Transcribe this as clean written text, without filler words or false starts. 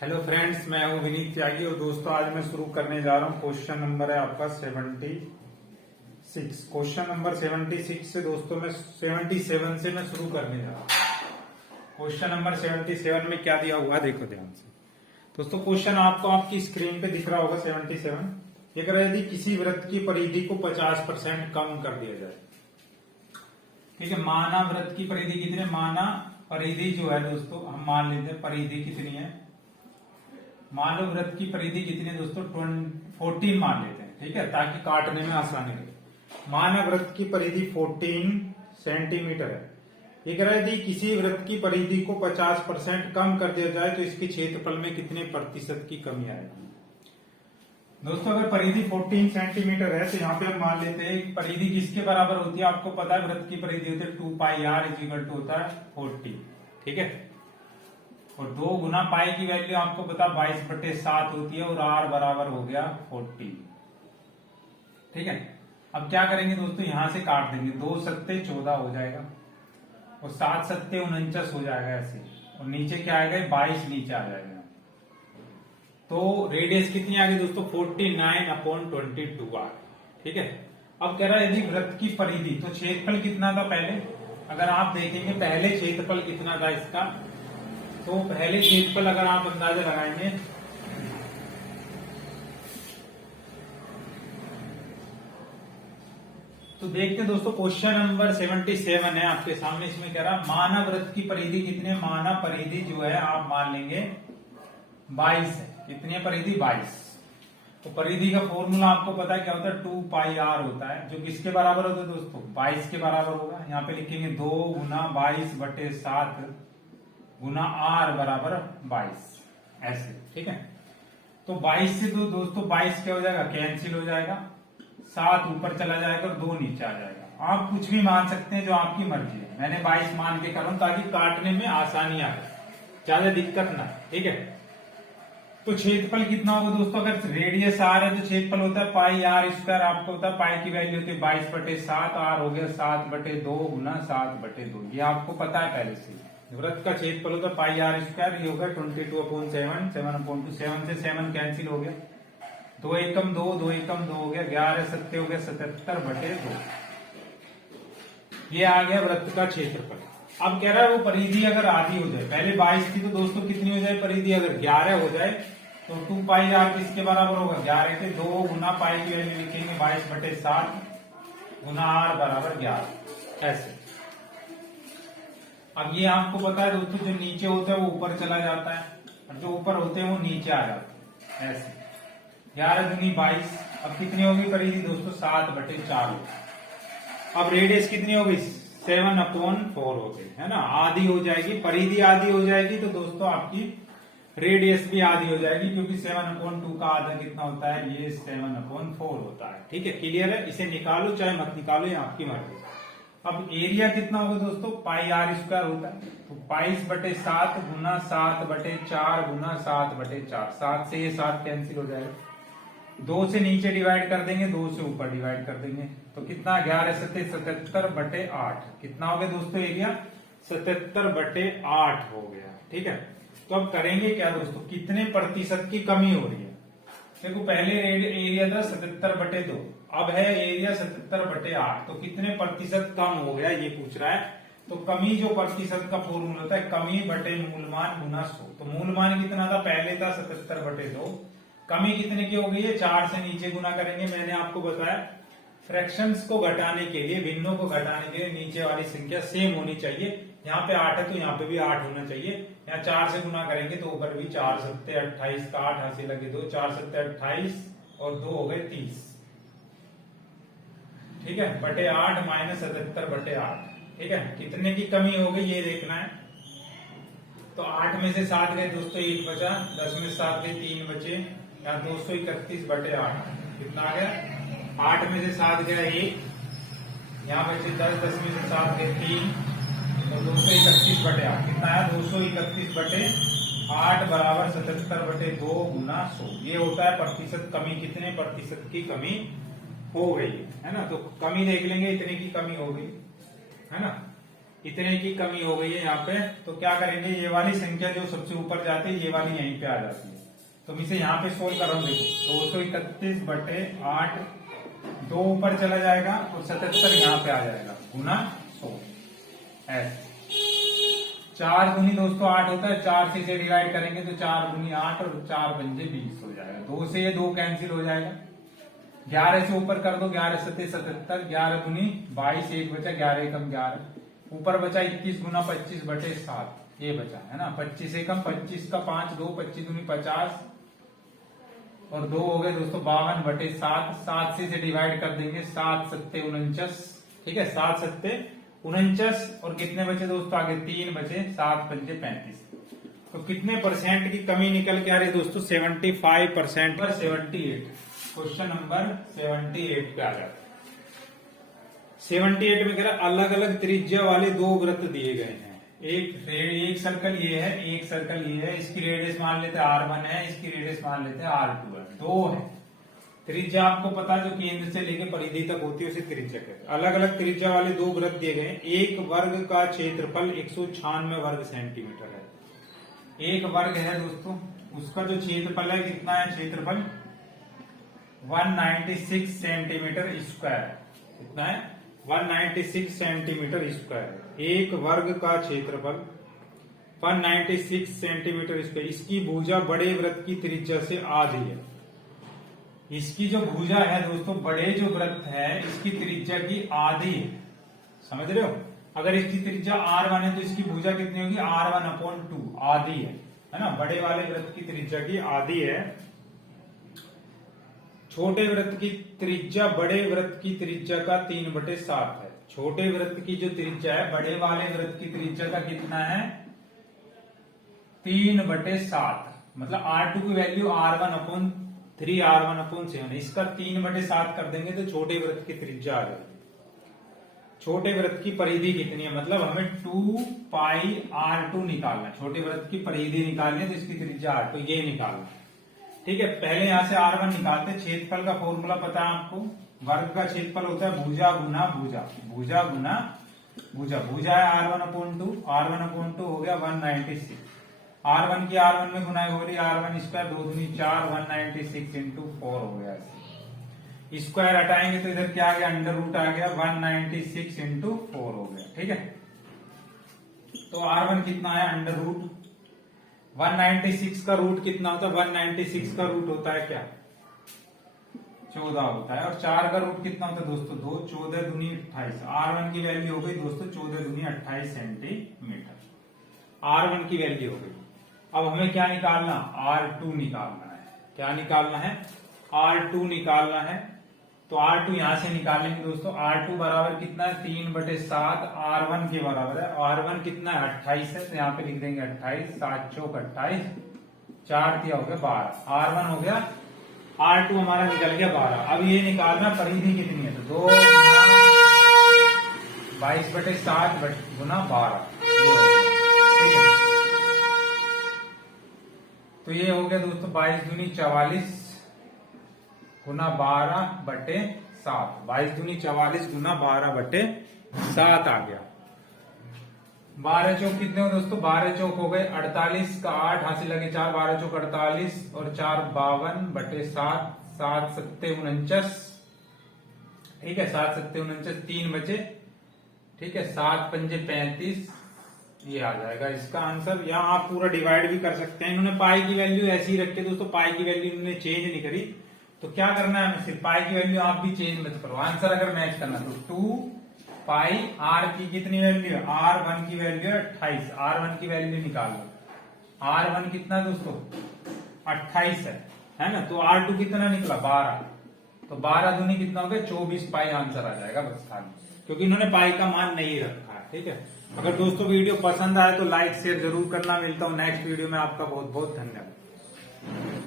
Hello friends, मैं हूं विनीत त्यागी और दोस्तों आज मैं शुरू करने जा रहा हूं। क्वेश्चन नंबर है आपका 76। क्वेश्चन नंबर 76 से दोस्तों मैं 77 से मैं शुरू करने जा रहा हूं। क्वेश्चन नंबर 77 में क्या दिया हुआ देखो ध्यान से दोस्तों। क्वेश्चन आपको आपकी स्क्रीन पे दिख रहा होगा 77। ये कह रहा है यदि किसी वृत्त की परिधि को 50% कम कर दिया जाए। ठीक है, माना वृत्त की परिधि कितनी है, माना परिधि जो है दोस्तों हम मान लेते हैं परिधि कितनी है। मान लो वृत्त की परिधि कितनी है दोस्तों 14 मान लेते हैं। ठीक है, ताकि काटने में आसानी रहे। माना वृत्त की परिधि 14 सेंटीमीटर है। ये कह रहा है यदि किसी वृत्त की परिधि को 50% कम कर दिया जाए तो इसके क्षेत्रफल में कितने प्रतिशत की कमी आएगी। दोस्तों अगर परिधि 14 सेंटीमीटर है तो यहाँ पे हम मान लेते हैं परिधि किसके बराबर होती है, आपको पता है वृत्त की परिधि होती है 2 पाई आर इक्वल टू होता है 40। ठीक है, और 2 गुना पाई की वैल्यू आपको पता 22/7 होती है और आर बराबर हो गया 40। ठीक है, अब क्या करेंगे दोस्तों, यहां से काट देंगे। 2 सत्ते 14 हो जाएगा और 7 सत्ते 49 हो जाएगा ऐसे, और नीचे क्या आएगा 22 नीचे आ जाएगा। तो रेडियस कितनी आ गई दोस्तों 49/22 आ गई। ठीक है, अब कह रहा है यदि वृत्त की परिधि, तो क्षेत्रफल कितना था पहले, अगर आप देखेंगे पहले क्षेत्रफल कितना था इसका, तो पहले क्षेत्रफल अगर आप अंदाजा लगाएंगे तो देखते दोस्तों क्वेश्चन नंबर 77 है आपके सामने। इसमें कह रहा माना वृत्त की परिधि कितने, माना परिधि जो है आप मान लेंगे 22 है। कितनी है परिधि 22। तो परिधि का फॉर्मूला आपको पता है क्या होता है 2 पाई आर होता है, जो किसके बराबर होता है दोस्तों 22 के बराबर होगा। यहाँ पे लिखेंगे 2 गुना 22/7 गुना आर बराबर 22 ऐसे। ठीक है, तो 22 से तो दोस्तों 22 क्या हो जाएगा कैंसिल हो जाएगा, 7 ऊपर चला जाएगा और 2 नीचे आ जाएगा। आप कुछ भी मान सकते हैं जो आपकी मर्जी है। मैंने 22 मान के कर रहा हूं ताकि काटने में आसानी आए, ज्यादा दिक्कत ना। ठीक है, तो क्षेत्रफल कितना होगा दोस्तों, अगर रेडियस आर है तो क्षेत्रफल होता है पाई आर स्क्वायर। आपको होता है पाई की वैल्यू होती है 22/7, आर हो गया 7/2 गुना 7/2। ये आपको पता है पहले से। वृत्त का क्षेत्रफल होता है पाई आर स्क्वायर, ये होगा 22/7, 7/2, 7 से 7 कैंसिल हो गया, 2 एकम 2, 2 एकम 2 हो गया, 11 सत्ते हो गया 77/2। ये आ गया वृत्त का क्षेत्रफल। अब कह रहा है वो परिधि अगर आधी हो जाए, पहले 22 थी तो दोस्तों कितनी हो जाए परिधि, अगर 11 हो जाए तो 2 पाई आर किसके बराबर होगा 11 के। 2 गुना पाई की वैल्यू लिखेंगे 22/7 गुना आर बराबर 11 ऐसे। अब ये आपको पता है दोस्तों जो नीचे होता है वो ऊपर चला जाता है और जो ऊपर होते हैं वो नीचे आ जाते हैं ऐसे। 11 दूनी 22। अब कितनी होगी परिधि दोस्तों 7/4। अब रेडियस कितनी होगी 7/4 हो गई है ना, आधी हो जाएगी। परिधि आधी हो जाएगी तो दोस्तों आपकी रेडियस भी आधी हो जाएगी, क्योंकि 7/2 का आधा कितना होता है, ये 7/4 होता है। ठीक है, क्लियर है। इसे निकालो चाहे मत निकालो, ये आपकी मर्जी। अब एरिया कितना होगा दोस्तों पाई आर स्क्वायर होता है, तो 22/7 गुना 7/4 गुना 7/4। 7 से ये 7 कैंसिल हो जाएगा, 2 से नीचे डिवाइड कर देंगे, 2 से ऊपर डिवाइड कर देंगे, तो कितना 11 सत्ते 77/8। कितना हो गया दोस्तों एरिया 77/8 हो गया। ठीक है, तो अब करेंगे क्या दोस्तों, कितने प्रतिशत की कमी हो रही है। देखो पहले एरिया था 77/2, अब है एरिया 77/8, तो कितने प्रतिशत कम हो गया ये पूछ रहा है। तो कमी जो प्रतिशत का फॉर्मूला होता है कमी बटे मूलमान गुना 100। तो मूलमान कितना था पहले था 77/2, कमी कितने की हो गई है 4 से नीचे गुना करेंगे। मैंने आपको बताया फ्रैक्शंस को घटाने के लिए, भिन्नों को घटाने के लिए नीचे वाली संख्या सेम होनी चाहिए। यहाँ पे 8 है तो यहाँ पे भी 8 होना चाहिए। यहाँ 4 से गुना करेंगे तो ऊपर भी 4 सत्ते 28 का 8 हासिल लगे 2, 4 सत्ते 28 और 2 हो गए 30। ठीक है, बटे 8 माइनस 77/8। ठीक है, कितने की कमी हो गई ये देखना है। तो 8 में से 7 गए दोस्तों 1 बचा, 10 में 7 गए 3 बचे, यहाँ 231/8 कितना आ गया। 8 में से 7 गया 1, यहाँ बचे 10, 10 में से 7 गए 3, तो 231/8 कितना आया 231/8 बराबर 77/2 गुना 100। ये होता है प्रतिशत कमी, कितने प्रतिशत की कमी हो गई है ना। तो कमी देख लेंगे, इतने की कमी हो गई है ना। इतने की कमी हो गई है यहाँ पे। तो क्या करेंगे, ये वाली संख्या जो सबसे ऊपर जाती है ये वाली यहीं पे आ जाती है। तो मैं इसे यहाँ पे सोल्व कर रहा हूँ। देखो 231/8 2 ऊपर चला जाएगा और 77 यहाँ पे आ जाएगा गुना 100 ऐसे। 4 दूनी दोस्तों 8 होता है, 4 से इसे डिवाइड करेंगे तो 4 दूनी 8 और 4 पंजे 20 हो जाएगा। 2 से ये 2 कैंसिल हो जाएगा। 11 से ऊपर कर दो, 11 सत्ते 77, 11 दूनी 22, 1 बचा, 11 एकम 11, ऊपर बचा 21 गुना 25/7 ये बचा है ना। 25 एकम 25 का 5 2, 25 दूनी 50 और 2 हो गए दोस्तों 52/7। 7 से इसे डिवाइड कर देंगे, 7 सत्ते 49, ठीक है 7 सत्ते 49 और कितने बचे दोस्तों आगे 3 बचे, 7 पंजे 35। तो कितने परसेंट की कमी निकल के आ रही है दोस्तों, 75% पर 78। क्वेश्चन नंबर 78 पे आ जाता है। 78 में कह रहा अलग अलग त्रिज्या वाले 2 वृत्त दिए गए हैं। एक सर्कल ये है, एक सर्कल ये है। इसकी रेडियस मान लेते हैं R1 है, इसकी रेडियस मान लेते हैं R2 है। 2 है त्रिज्या, आपको पता जो केंद्र से लेकर परिधि तक होती है उसे त्रिज्या कहते हैं। अलग अलग त्रिज्या वाले 2 वृत्त दिए गए हैं। एक वर्ग का क्षेत्रफल 196 वर्ग सेंटीमीटर है। एक वर्ग है दोस्तों, उसका जो क्षेत्रफल है कितना है, क्षेत्रफल 196 सेंटीमीटर स्क्वायर। कितना है, 196 सेंटीमीटर स्क्वायर। एक वर्ग का क्षेत्रफल 196 सेंटीमीटर स्क्वायर। इसकी भुजा बड़े वृत्त की त्रिज्या से आधी है। इसकी जो भुजा है दोस्तों, बड़े जो वृत्त है इसकी त्रिज्या की आधी है। समझ रहे हो, अगर इसकी त्रिज्या R1 है तो इसकी भुजा कितनी होगी, R1/2 आधी है ना। बड़े वाले वृत्त की त्रिज्या की आधी है। छोटे वृत्त की त्रिज्या बड़े वृत्त की त्रिज्या का 3/7 है। छोटे वृत्त की जो त्रिज्या है बड़े वाले वृत्त की त्रिज्या का कितना है, 3/7। मतलब R2 की वैल्यू R1/3 R1/7। इसका 3/7 कर देंगे तो छोटे वृत्त की त्रिज्या आ जाएगी। छोटे वृत्त की परिधि कितनी है, मतलब हमें 2πr2 निकालना है। छोटे वृत्त की परिधि निकालनी है तो इसकी त्रिज्या R2 ये निकालना है। ठीक है, पहले यहां से R1 निकालते। क्षेत्रफल का फॉर्मूला पता है आपको, वर्ग का क्षेत्रफल होता है भुजा गुना भुजा, भुजा गुना भुजा। भुजा है R1/2, R1/2 हो गया 196। R1 की R1 में गुनाई हो रही है, R1 स्क्वायर 2 दूनी 4, 196 इंटू 4 हो गया। स्क्वायर हटाएंगे तो इधर क्या आ गया, अंडर रूट आ गया, 196 इंटू 4 हो गया। ठीक है, तो R1 कितना है, अंडर रूट 196 का रूट कितना होता है, 196 का रूट होता है क्या, 14 होता है। और 4 का रूट कितना होता है दोस्तों, 2, 14 दूनी 28। R1 की वैल्यू हो गई दोस्तों 14 दूनी 28 सेंटीमीटर। R1 की वैल्यू हो गई। अब हमें क्या निकालना, R2 निकालना है। क्या निकालना है, R2 निकालना है। तो R2 यहां से निकालेंगे दोस्तों। R2 बराबर कितना है, 3/7 R1 के बराबर है। R1 कितना है, 28 है, तो यहाँ पे लिख देंगे 28, 7 चौक 28, 4 दिया हो गया 12। R1 हो गया, R2 हमारा निकल गया 12। अब ये निकालना परिधि कितनी है, तो 2 22/7 गुना 12। ठीक है, तो ये हो गया दोस्तों 22 दूनी 44 गुना 12/7। 22 दूनी 44 गुना 12/7 आ गया। 12 चौक कितने हो दोस्तों, 12 चौक हो गए 48 का 8 हासिल लगे 4, 12 चौक 48 और 4 52/7, 7 सत्ते 49। ठीक है, 7 सत्ते 49, 3 बचे। ठीक है, 7 पंजे 35, ये आ जाएगा इसका आंसर। यहाँ आप पूरा डिवाइड भी कर सकते हैं। इन्होंने पाई की वैल्यू ऐसी ही रखी दोस्तों, पाई की वैल्यू इन्होंने चेंज नहीं करी। तो क्या करना है हमें, सिर्फ पाई की वैल्यू आप भी चेंज मत करो। आंसर अगर मैच करना तो 2π R की कितनी वैल्यू है, R1 की वैल्यू है 28। R1 की वैल्यू निकाल लो। R1 कितना दोस्तों 28 है ना। तो R2 कितना निकला 12। तो 12 दूनी कितना हो गया 24π आंसर आ जाएगा बस खाली, क्योंकि इन्होंने पाई का मान नहीं रखा है। ठीक है, अगर दोस्तों वीडियो पसंद आए तो लाइक शेयर जरूर करना। मिलता हूं नेक्स्ट वीडियो में, आपका बहुत बहुत धन्यवाद।